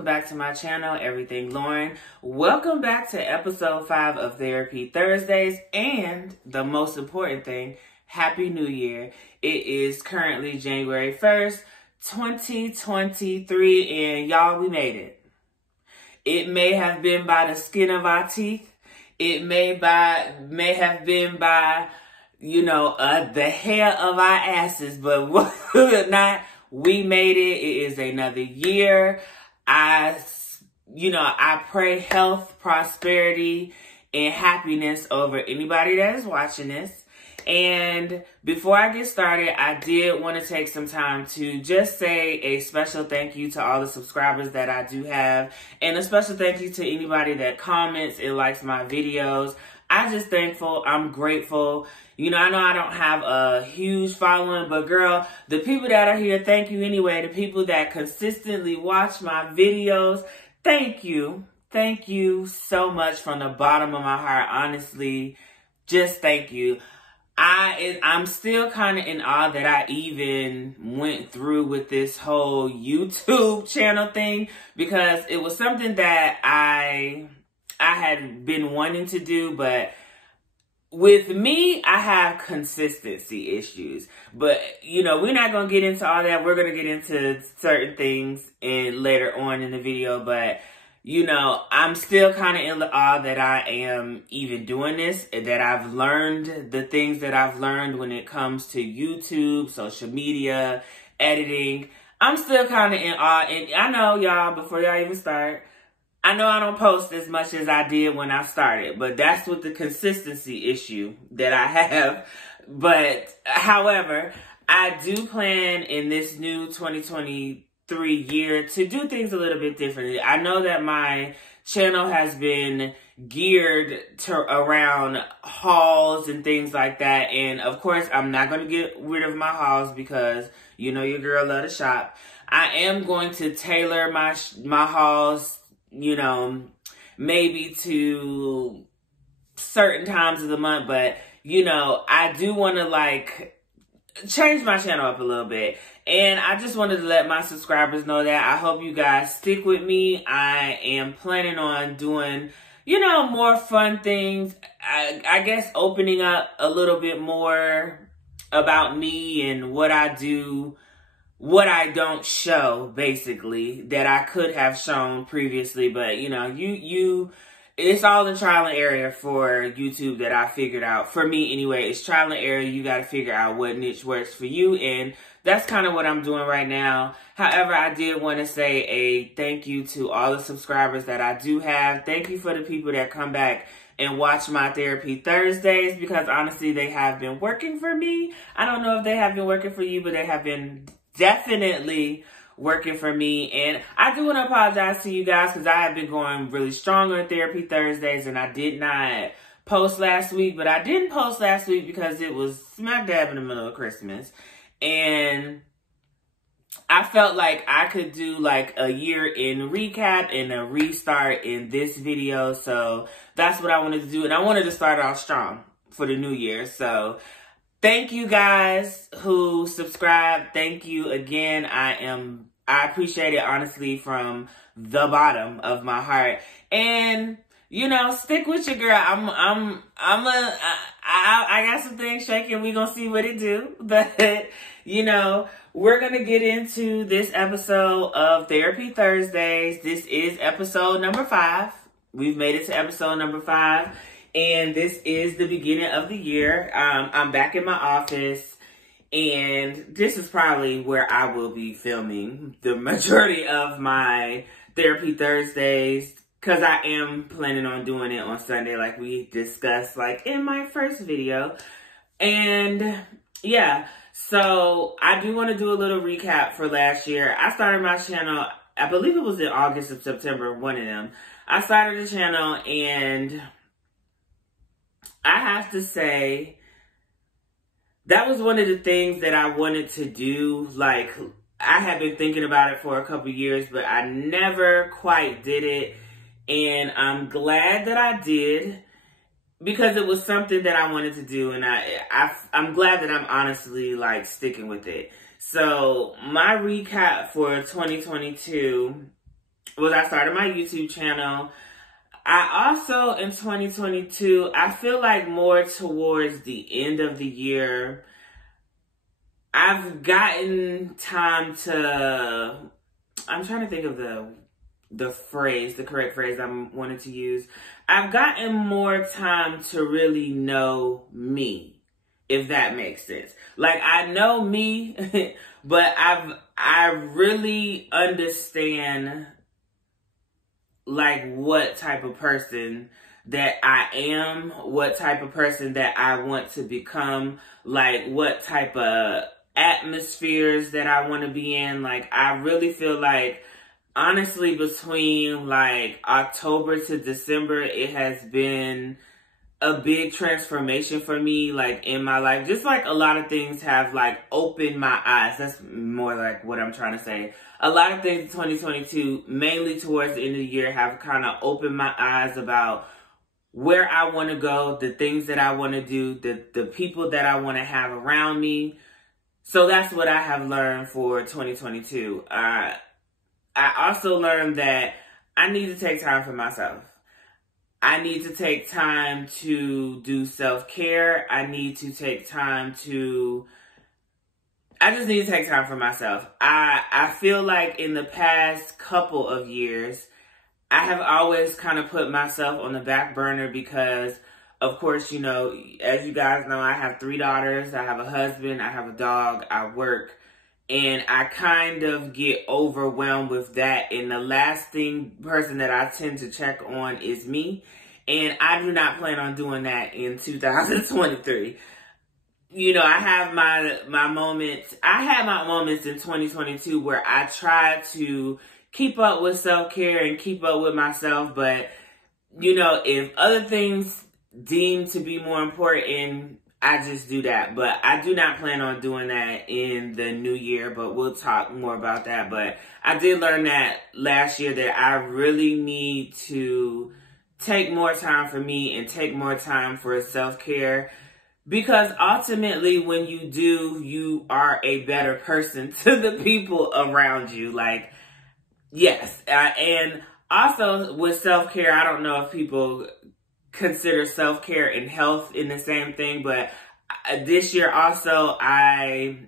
welcome back to my channel, Everything Lauren. Welcome back to episode 5 of Therapy Thursdays, and the most important thing, Happy New Year. It is currently January 1st, 2023, and y'all, we made it. It may have been by the skin of our teeth. It may have been by, the hair of our asses, but whether or not, we made it. It is another year. I pray health, prosperity, and happiness over anybody that is watching this. And before I get started, I did want to take some time to just say a special thank you to all the subscribers that I do have. And a special thank you to anybody that comments and likes my videos. I'm just thankful. I'm grateful. I know I don't have a huge following, but girl, the people that are here, thank you anyway. The people that consistently watch my videos, thank you. Thank you so much from the bottom of my heart. Honestly, just thank you. I'm still kind of in awe that I even went through with this whole YouTube channel thing, because it was something that I had been wanting to do, but with me, I have consistency issues. But, we're not going to get into all that. We're going to get into certain things later on in the video. But, I'm still kind of in the awe that I am even doing this, that I've learned the things that I've learned when it comes to YouTube, social media, editing. I'm still kind of in awe. And I know, y'all, before y'all even start, I know I don't post as much as I did when I started, but that's with the consistency issue that I have. But, however, I do plan in this new 2023 year to do things a little bit differently. I know that my channel has been geared around hauls and things like that. And, of course, I'm not going to get rid of my hauls because, your girl love to shop. I am going to tailor my hauls, maybe to certain times of the month, but, I do want to, change my channel up a little bit. And I just wanted to let my subscribers know that I hope you guys stick with me. I am planning on doing, more fun things. I guess opening up a little bit more about me and what I do, what I don't show, basically, that I could have shown previously. But, it's all in trial and error for YouTube that I figured out. For me, anyway, it's trial and error. You got to figure out what niche works for you. And that's kind of what I'm doing right now. However, I did want to say a thank you to all the subscribers that I do have. Thank you for the people that come back and watch my Therapy Thursdays, because honestly, they have been working for me. I don't know if they have been working for you, but they have been definitely working for me. And I do want to apologize to you guys because I have been going really strong on Therapy Thursdays, and I did not post last week. But I didn't post last week because it was smack dab in the middle of Christmas, and I felt like I could do a year in recap and a restart in this video. So that's what I wanted to do, and I wanted to start off strong for the new year. So thank you guys who subscribed. Thank you again. I appreciate it, honestly, from the bottom of my heart. And, stick with your girl. I got some things shaking. We gonna see what it do. But, we're gonna get into this episode of Therapy Thursdays. This is episode number 5. We've made it to episode number 5. And this is the beginning of the year. I'm back in my office, and this is probably where I will be filming the majority of my Therapy Thursdays, because I am planning on doing it on Sunday like we discussed in my first video. And yeah, so I do want to do a little recap for last year. I started my channel, I believe it was in August or September, one of them. I started the channel, and I have to say, that was one of the things that I wanted to do. I had been thinking about it for a couple years, but I never quite did it. And I'm glad that I did, because it was something that I wanted to do. And I'm glad that I'm honestly sticking with it. So my recap for 2022 was I started my YouTube channel. I also, in 2022, I feel like more towards the end of the year, I've gotten time to, I'm trying to think of the correct phrase I'm wanting to use. I've gotten more time to really know me, if that makes sense. Like, I know me, but I really understand, like, what type of person that I am, what type of person that I want to become, like, what type of atmospheres that I want to be in. Like, I really feel like, honestly, between, like, October to December, it has been a big transformation for me, like, in my life. Just like a lot of things have, like, opened my eyes. That's more like what I'm trying to say. A lot of things in 2022, mainly towards the end of the year, have kind of opened my eyes about where I want to go, the things that I want to do, the people that I want to have around me. So that's what I have learned for 2022. I also learned that I need to take time for myself. I need to take time to do self-care. I just need to take time for myself. I feel like in the past couple of years, I have always kind of put myself on the back burner because, of course, you know, as you guys know, I have 3 daughters. I have a husband. I have a dog. I work. And I kind of get overwhelmed with that. And the last person that I tend to check on is me. And I do not plan on doing that in 2023. You know, I have my moments. I had my moments in 2022 where I tried to keep up with self-care and keep up with myself. But, you know, if other things deem to be more important, I just do that. But I do not plan on doing that in the new year, but we'll talk more about that. But I did learn that last year that I really need to take more time for me and take more time for self-care, because ultimately when you do, you are a better person to the people around you. Like, yes. And also with self-care, I don't know if people consider self-care and health in the same thing, but this year also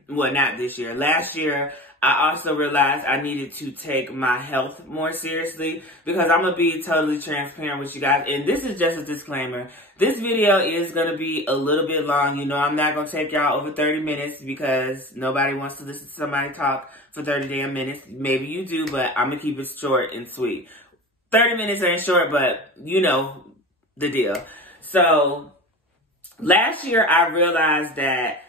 last year, I also realized I needed to take my health more seriously, because I'm going to be totally transparent with you guys. And this is just a disclaimer. This video is going to be a little bit long. You know, I'm not going to take y'all over 30 minutes because nobody wants to listen to somebody talk for 30 damn minutes. Maybe you do, but I'm going to keep it short and sweet. 30 minutes ain't short, but you know the deal. So last year I realized that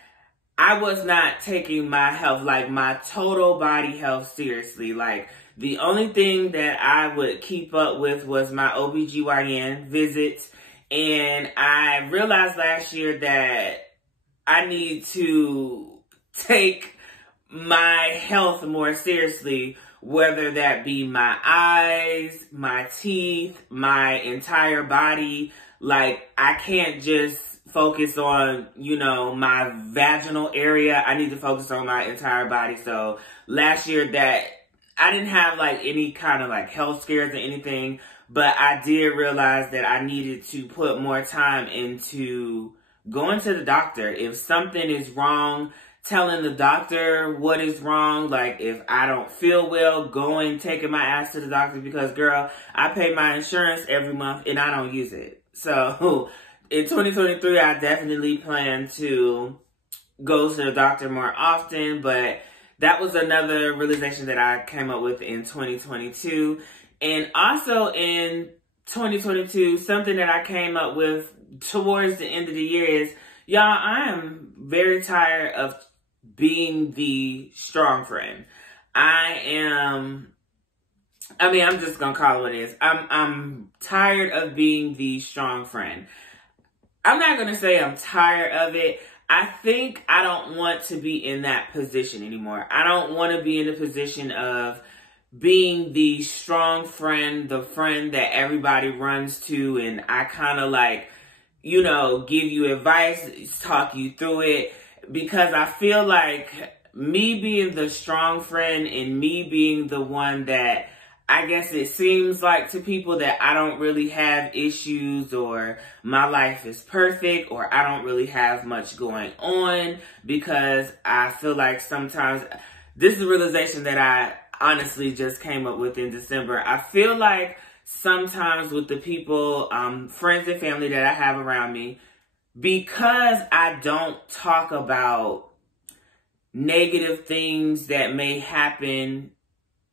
I was not taking my health, like my total body health, seriously. Like, the only thing that I would keep up with was my OBGYN visits. And I realized last year that I need to take my health more seriously, whether that be my eyes, my teeth, my entire body. Like, I can't just focus on, you know, my vaginal area. I need to focus on my entire body. So last year that I didn't have like any kind of like health scares or anything, but I did realize that I needed to put more time into going to the doctor. If something is wrong, telling the doctor what is wrong. Like, if I don't feel well, taking my ass to the doctor, because girl, I pay my insurance every month and I don't use it. So in 2023, I definitely plan to go to the doctor more often, but that was another realization that I came up with in 2022. And also in 2022, something that I came up with towards the end of the year is, y'all, I am very tired of being the strong friend. I'm just gonna call it what it is. I'm tired of being the strong friend. I'm not gonna say I'm tired of it. I think I don't want to be in that position anymore. I don't want to be in the position of being the strong friend, the friend that everybody runs to, and I kind of like, you know, give you advice, talk you through it, because I feel like me being the strong friend and me being the one that I guess it seems like to people that I don't really have issues, or my life is perfect, or I don't really have much going on, because I feel like sometimes, this is a realization that I honestly just came up with in December. I feel like sometimes with the people, friends and family that I have around me, because I don't talk about negative things that may happen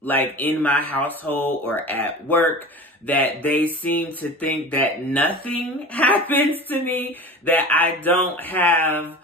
like in my household or at work, that they seem to think that nothing happens to me, that I don't have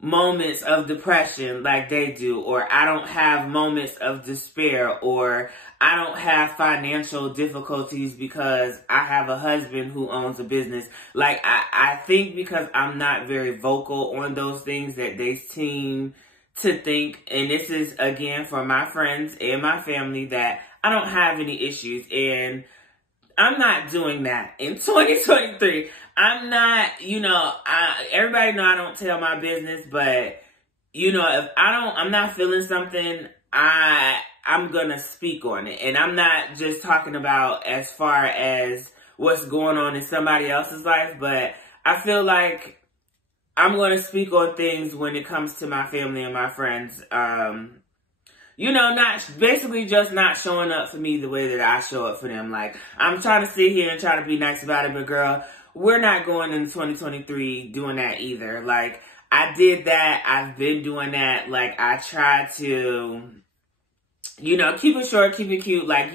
moments of depression like they do, or I don't have moments of despair, or I don't have financial difficulties because I have a husband who owns a business. Like, I think because I'm not very vocal on those things, that they seem to think, and this is again for my friends and my family, that I don't have any issues. And I'm not doing that in 2023. I'm not, everybody know I don't tell my business, but if I'm not feeling something, I'm gonna speak on it. And I'm not just talking about as far as what's going on in somebody else's life, but I feel like I'm going to speak on things when it comes to my family and my friends. Not showing up for me the way that I show up for them. Like, I'm trying to sit here and try to be nice about it, but girl, we're not going into 2023 doing that either. Like, I did that. I've been doing that. Like, I try to, keep it short, keep it cute. Like,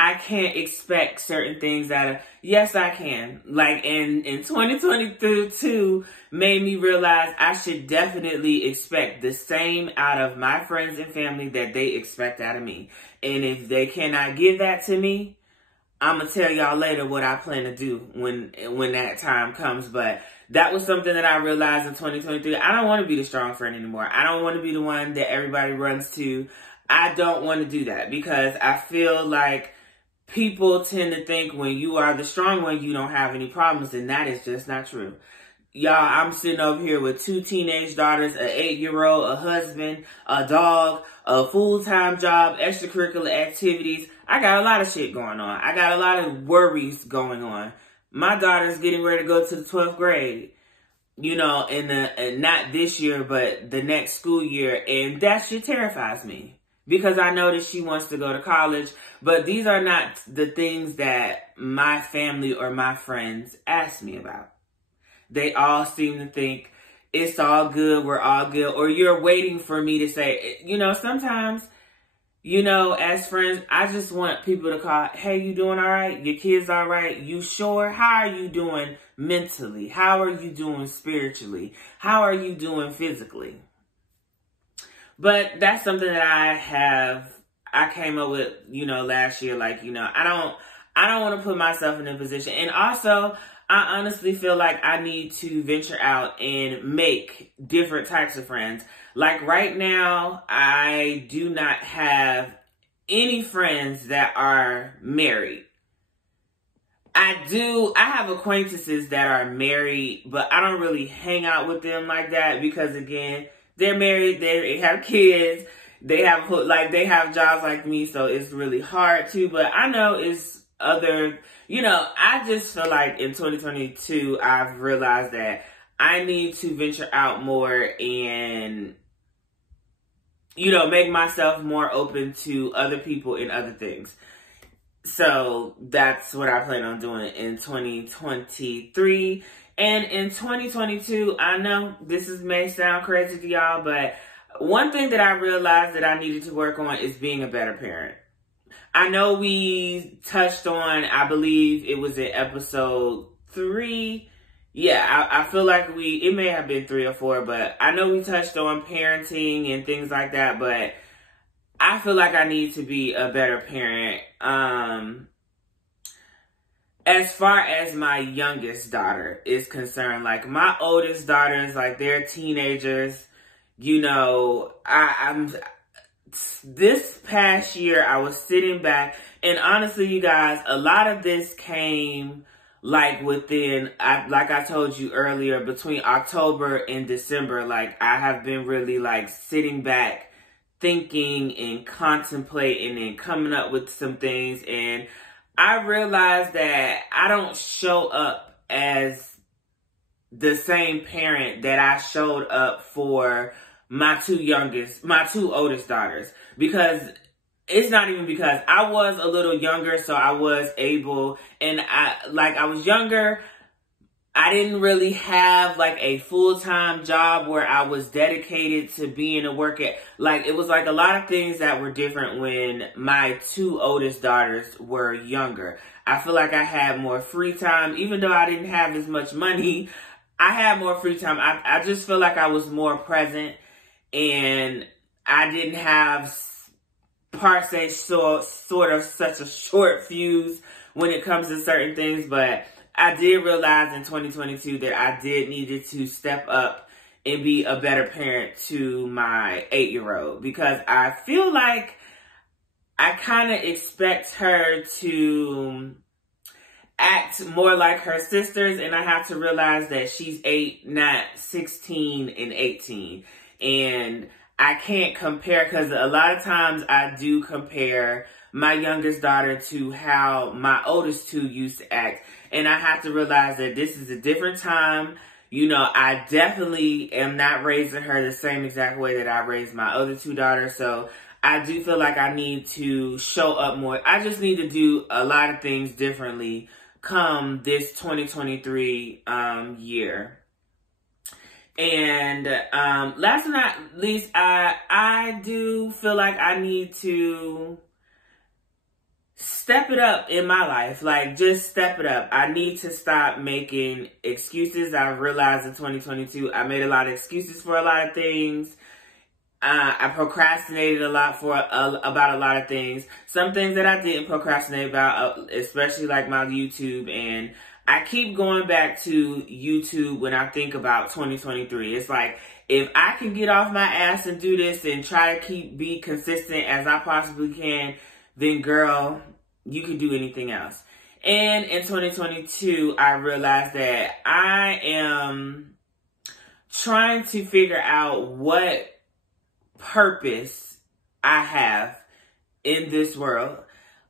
I can't expect certain things out of, yes, I can. Like, in 2022 made me realize I should definitely expect the same out of my friends and family that they expect out of me. And if they cannot give that to me, I'm going to tell y'all later what I plan to do when that time comes. But that was something that I realized in 2023. I don't want to be the strong friend anymore. I don't want to be the one that everybody runs to. I don't want to do that, because I feel like people tend to think when you are the strong one, you don't have any problems, and that is just not true. Y'all, I'm sitting over here with 2 teenage daughters, an 8-year-old, a husband, a dog, a full-time job, extracurricular activities. I got a lot of shit going on. I got a lot of worries going on. My daughter's getting ready to go to the 12th grade, and not this year, but the next school year, and that shit terrifies me. Because I know that she wants to go to college, but these are not the things that my family or my friends ask me about. They all seem to think it's all good, we're all good, or you're waiting for me to say, sometimes, as friends, I just want people to call, hey, you doing all right? Your kids all right? You sure? How are you doing mentally? How are you doing spiritually? How are you doing physically? But that's something that I came up with, last year. Like, I don't want to put myself in a position. And also, I honestly feel like I need to venture out and make different types of friends. Like right now, I do not have any friends that are married. I have acquaintances that are married, but I don't really hang out with them like that because, again, they're married, they have kids, they have jobs like me, so it's really hard to. But I know it's other, I just feel like in 2022, I've realized that I need to venture out more and, make myself more open to other people and other things. So that's what I plan on doing in 2023. And in 2022, I know may sound crazy to y'all, but one thing that I realized that I needed to work on is being a better parent. I know we touched on, I believe it was in episode 3. Yeah, I feel like it may have been 3 or 4, but I know we touched on parenting and things like that, but I feel like I need to be a better parent. As far as my youngest daughter is concerned, like my oldest daughters, like they're teenagers, I'm this past year I was sitting back, and honestly, you guys, a lot of this came like within, like I told you earlier, between October and December. Like I have been really like sitting back thinking and contemplating and coming up with some things, and I realized that I don't show up as the same parent that I showed up for my two oldest daughters, because it's not even because I was a little younger, so I was able, and I was younger, I didn't really have like a full-time job where I was dedicated to being a worker. Like, it was like a lot of things that were different when my two oldest daughters were younger. I feel like I had more free time, even though I didn't have as much money. I had more free time. I just feel like I was more present, and I didn't have per se sort of such a short fuse when it comes to certain things. But I did realize in 2022 that I did needed to step up and be a better parent to my 8-year-old, because I feel like I kind of expect her to act more like her sisters, and I have to realize that she's 8, not 16 and 18. And I can't compare, because a lot of times I do compare my youngest daughter to how my oldest two used to act. And I have to realize that this is a different time. You know, I definitely am not raising her the same exact way that I raised my other two daughters. So I do feel like I need to show up more. I just need to do a lot of things differently come this 2023 year. And last but not least, I do feel like I need to step it up in my life. Like, just step it up. I need to stop making excuses. I realized in 2022, I made a lot of excuses for a lot of things. I procrastinated a lot about a lot of things. Some things that I didn't procrastinate about, especially like my YouTube. And I keep going back to YouTube when I think about 2023. It's like, if I can get off my ass and do this and try to be consistent as I possibly can, then girl, you can do anything else. And in 2022, I realized that I am trying to figure out what purpose I have in this world.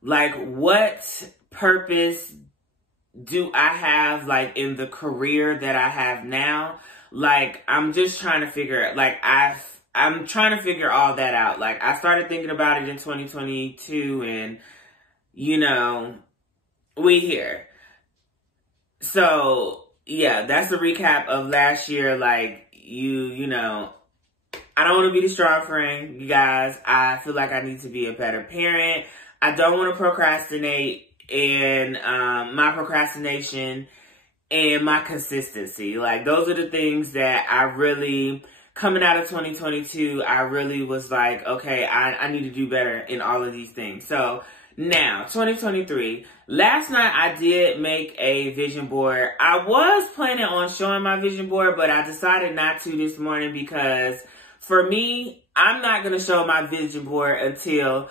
Like, what purpose do I have, like, in the career that I have now? Like, I'm just trying to figure, like, I'm trying to figure all that out. Like, I started thinking about it in 2022, and, you know, we here. So, yeah, that's a recap of last year. Like, you know, I don't want to be the strong friend, you guys. I feel like I need to be a better parent. I don't want to procrastinate, and my procrastination and my consistency. Like, those are the things that I really, coming out of 2022, I really was like, okay, I need to do better in all of these things. So now, 2023, last night I did make a vision board. I was planning on showing my vision board, but I decided not to this morning, because for me, I'm not going to show my vision board until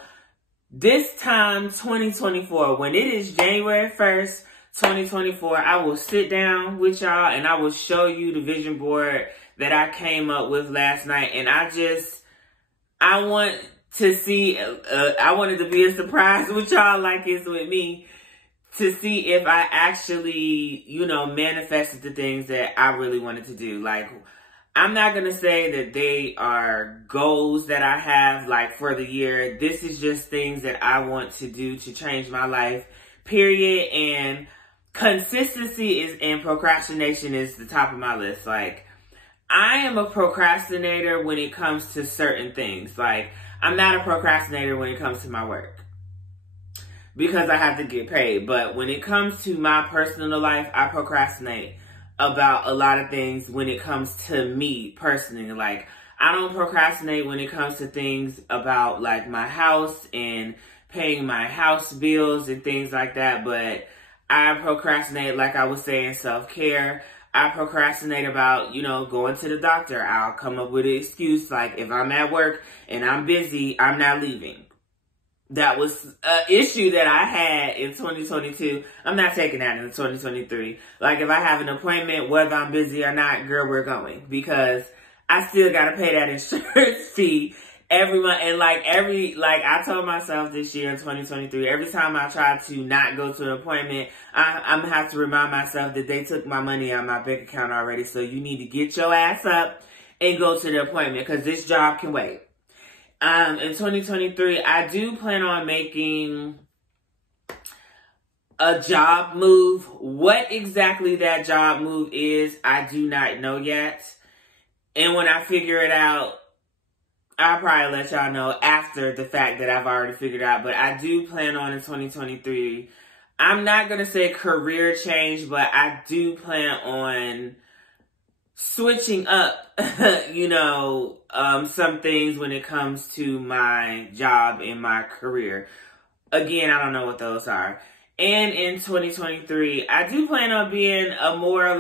this time, 2024. When it is January 1st, 2024, I will sit down with y'all and I will show you the vision board that I came up with last night. And I want to see, I wanted to be a surprise with y'all like it's with me, to see if I actually, you know, manifested the things that I really wanted to do. Like, I'm not going to say that they are goals that I have, like, for the year. This is just things that I want to do to change my life, period. And consistency and procrastination is the top of my list. Like, I am a procrastinator when it comes to certain things. Like, I'm not a procrastinator when it comes to my work, because I have to get paid. But when it comes to my personal life, I procrastinate about a lot of things when it comes to me personally. Like, I don't procrastinate when it comes to things about, like, my house and paying my house bills and things like that. But I procrastinate, like I was saying, self-care. I procrastinate about, you know, going to the doctor. I'll come up with an excuse, like, if I'm at work and I'm busy, I'm not leaving. That was an issue that I had in 2022. I'm not taking that in 2023. Like, if I have an appointment, whether I'm busy or not, girl, we're going. Because I still got to pay that insurance fee. every month. And like I told myself this year in 2023, every time I try to not go to an appointment, I'm gonna have to remind myself that they took my money out of my bank account already. So you need to get your ass up and go to the appointment, because this job can wait. In 2023, I do plan on making a job move. What exactly that job move is, I do not know yet. And when I figure it out, I'll probably let y'all know after the fact that I've already figured out. But I do plan on in 2023, I'm not going to say career change, but I do plan on switching up, some things when it comes to my job and my career. Again, I don't know what those are. And in 2023, I do plan on being a more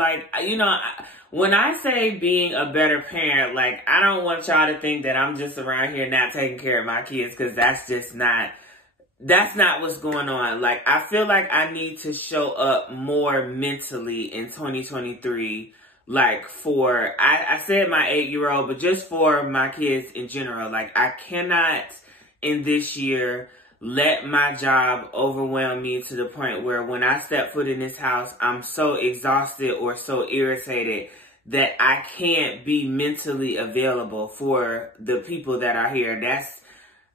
when I say being a better parent, like, I don't want y'all to think that I'm just around here not taking care of my kids, because that's not what's going on. Like, I feel like I need to show up more mentally in 2023. Like, I said my 8-year-old, but just for my kids in general. Like, I cannot in this year let my job overwhelm me to the point where when I step foot in this house, I'm so exhausted or so irritated that I can't be mentally available for the people that are here.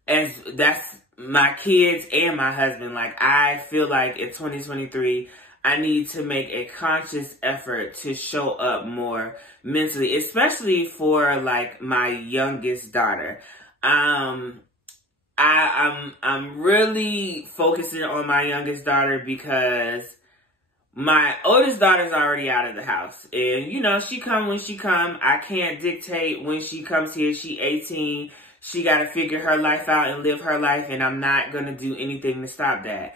That's my kids and my husband. Like, I feel like in 2023, I need to make a conscious effort to show up more mentally, especially for like my youngest daughter. I'm really focusing on my youngest daughter because my oldest daughter's already out of the house. And, she come when she come. I can't dictate when she comes here. She 18. She got to figure her life out and live her life. And I'm not going to do anything to stop that.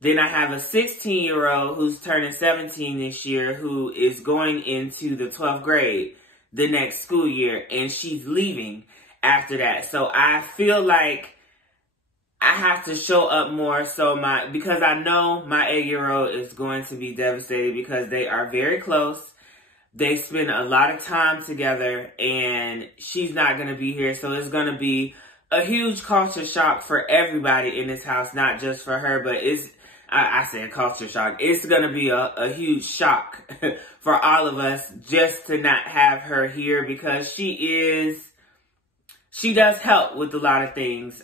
Then I have a 16-year-old who's turning 17 this year, who is going into the 12th grade the next school year. And she's leaving after that. So I feel like I have to show up more because I know my 8-year-old is going to be devastated because they are very close. They spend a lot of time together and she's not going to be here. So it's going to be a huge culture shock for everybody in this house, not just for her, but I said culture shock. It's going to be a huge shock for all of us just to not have her here, because she does help with a lot of things.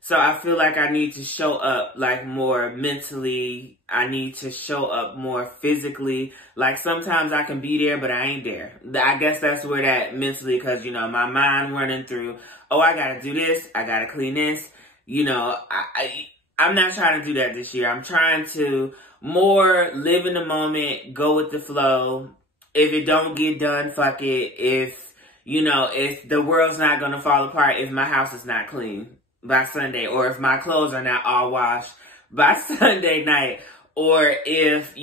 So I feel like I need to show up like more mentally. I need to show up more physically. Like, sometimes I can be there, but I ain't there. I guess that's where that mentally, because, my mind running through, oh, I got to do this. I got to clean this. I'm not trying to do that this year. I'm trying to more live in the moment, go with the flow. If it don't get done, fuck it. If the world's not going to fall apart if my house is not clean by Sunday, or if my clothes are not all washed by Sunday night, or if,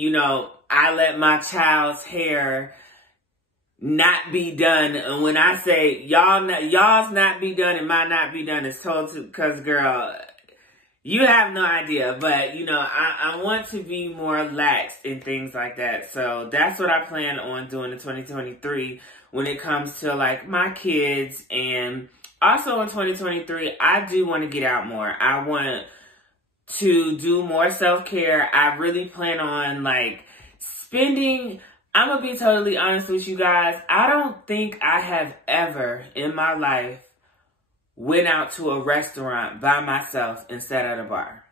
I let my child's hair not be done. And when I say y'all's not be done and my not be done, it's told to, because girl, you have no idea. But, I want to be more lax in things like that. So that's what I plan on doing in 2023 when it comes to like my kids. And also in 2023, I do want to get out more. I want to do more self-care. I really plan on like spending, I'm going to be totally honest with you guys. I don't think I have ever in my life went out to a restaurant by myself and sat at a bar.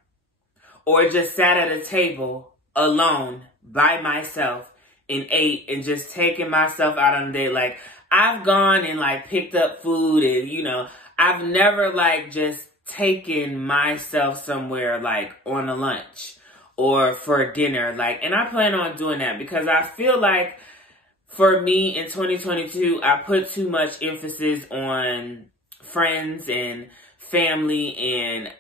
Or just sat at a table alone by myself and ate and just taking myself out on a date. Like, I've gone and like picked up food and, I've never like just taken myself somewhere like on a lunch or for dinner. Like, and I plan on doing that because I feel like for me in 2022, I put too much emphasis on friends and family, and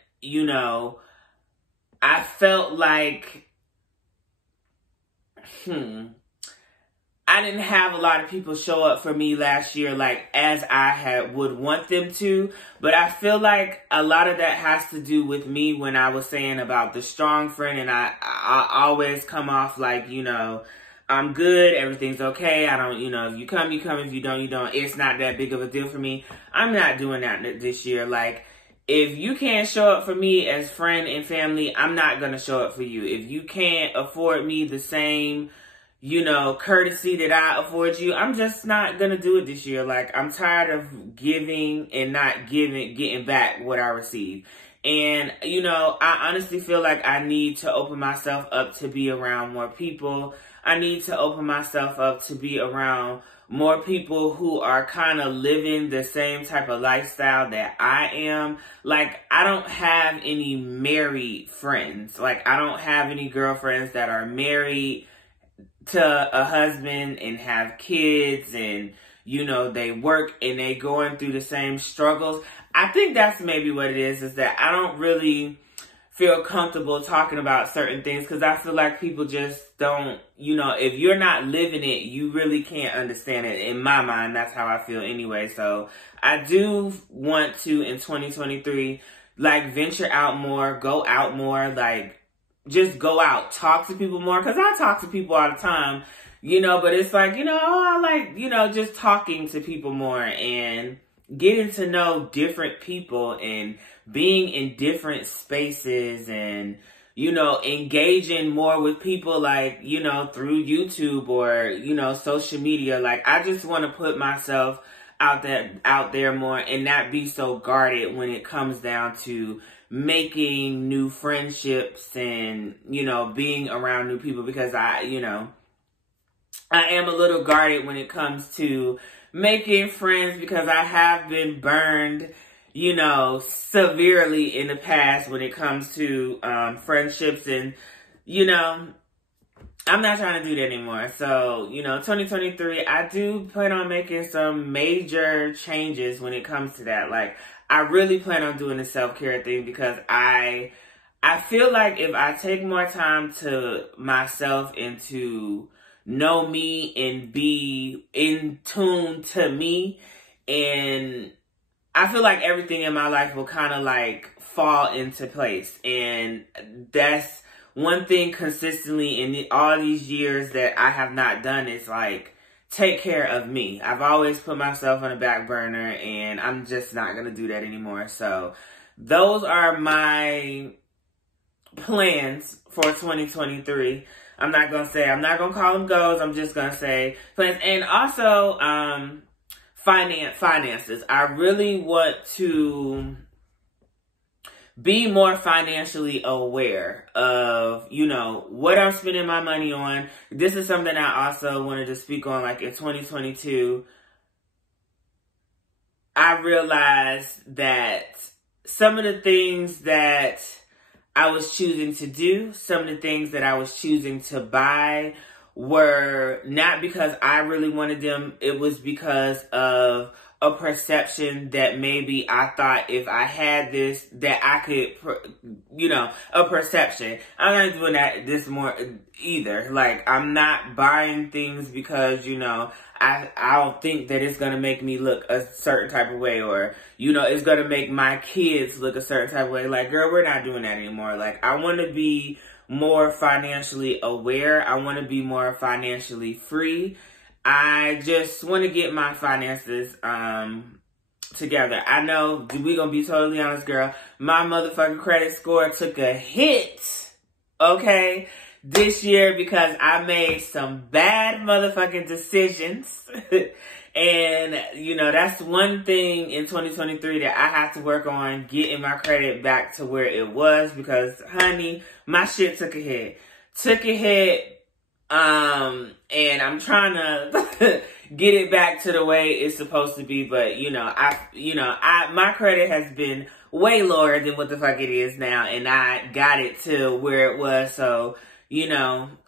I felt like I didn't have a lot of people show up for me last year like as I would want them to. But I feel like a lot of that has to do with me when I was saying about the strong friend, and I always come off like, I'm good. Everything's okay. I don't, if you come, you come. If you don't, you don't. It's not that big of a deal for me. I'm not doing that this year. Like, if you can't show up for me as friend and family, I'm not going to show up for you. If you can't afford me the same, courtesy that I afford you, I'm just not going to do it this year. Like, I'm tired of giving and not getting back what I receive. And, I honestly feel like I need to open myself up to be around more people. I need to open myself up to be around more people who are kind of living the same type of lifestyle that I am. Like, I don't have any married friends. Like, I don't have any girlfriends that are married to a husband and have kids and, they work and they going through the same struggles. I think that's maybe what it is that I don't really feel comfortable talking about certain things because I feel like people just don't, if you're not living it, you really can't understand it. In my mind, that's how I feel anyway. So I do want to, in 2023, like, venture out more, go out more, like, just go out, talk to people more, because I talk to people all the time, but it's like, I like, just talking to people more and getting to know different people and being in different spaces and, engaging more with people, like, through YouTube or, social media. Like, I just want to put myself out there more and not be so guarded when it comes down to making new friendships and, being around new people, because I am a little guarded when it comes to making friends, because I have been burned, severely in the past when it comes to friendships. And, I'm not trying to do that anymore. So, 2023, I do plan on making some major changes when it comes to that. Like, I really plan on doing the self-care thing, because I feel like if I take more time to myself and to know me and be in tune to me, and I feel like everything in my life will kind of like fall into place. And that's one thing consistently in all these years that I have not done, is like take care of me. I've always put myself on the back burner, and I'm just not going to do that anymore. So those are my plans for 2023. I'm not going to call them goals. I'm just going to say plans. And also, finances. I really want to be more financially aware of, what I'm spending my money on. This is something I also wanted to speak on, like in 2022. I realized that some of the things that I was choosing to do, some of the things that I was choosing to buy, were not because I really wanted them. It was because of a perception that maybe I thought if I had this, that I could, a perception. I'm not doing this more either. Like, I'm not buying things because, I don't think that it's going to make me look a certain type of way, or, it's going to make my kids look a certain type of way. Like, girl, we're not doing that anymore. Like, I want to be more financially aware. I want to be more financially free. I just want to get my finances together. I know, we gonna be totally honest, girl, my motherfucking credit score took a hit, okay, this year, because I made some bad motherfucking decisions. And, that's one thing in 2023 that I have to work on, getting my credit back to where it was, because, honey, my shit took a hit. And I'm trying to get it back to the way it's supposed to be. But, my credit has been way lower than what the fuck it is now. And I got it to where it was. So,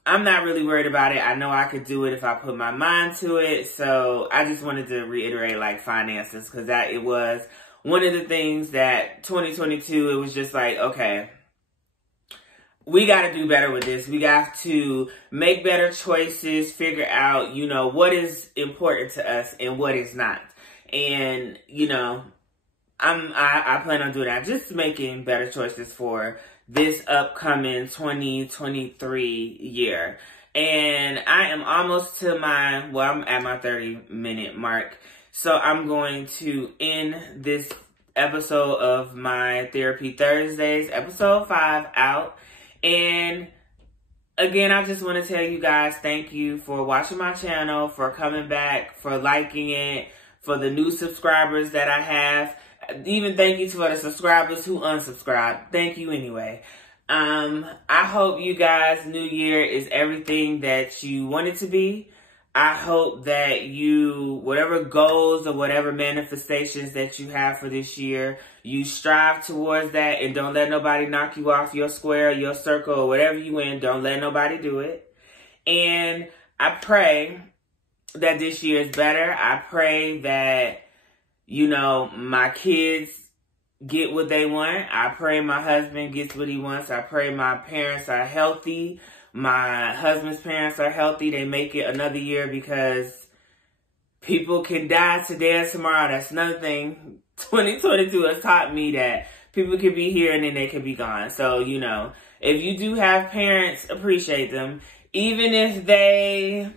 I'm not really worried about it. I know I could do it if I put my mind to it. So I just wanted to reiterate, like, finances, because it was one of the things that 2022, it was just like, okay, we got to do better with this. We got to make better choices, figure out, what is important to us and what is not. And, I plan on doing that. Just making better choices for this upcoming 2023 year. And I am almost to I'm at my 30-minute mark. So I'm going to end this episode of my Therapy Thursdays, episode 5 out. And again, I just want to tell you guys, thank you for watching my channel, for coming back, for liking it, for the new subscribers that I have. Even thank you to the subscribers who unsubscribed. Thank you anyway. I hope you guys' new year is everything that you want it to be. I hope that whatever goals or whatever manifestations that you have for this year, you strive towards that and don't let nobody knock you off your square, your circle, or whatever you in. Don't let nobody do it. And I pray that this year is better. I pray that, my kids get what they want. I pray my husband gets what he wants. I pray my parents are healthy. My husband's parents are healthy. They make it another year, because people can die today or tomorrow. That's another thing. 2022 has taught me that people can be here and then they can be gone. So, if you do have parents, appreciate them. Even if they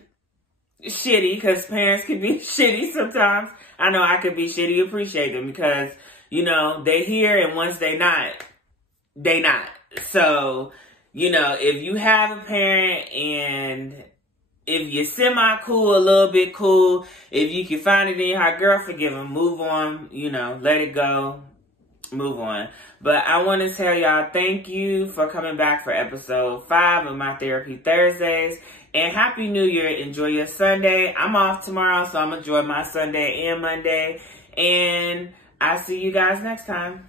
shitty, because parents can be shitty sometimes. I know I could be shitty. Appreciate them, because they here, and once they not. So, if you have a parent and if you're semi-cool, a little bit cool, if you can find it in your heart, girl, forgive them, move on, let it go, move on. But I want to tell y'all, thank you for coming back for episode 5 of my Therapy Thursdays. And Happy New Year. Enjoy your Sunday. I'm off tomorrow, so I'm going to enjoy my Sunday and Monday. And I'll see you guys next time.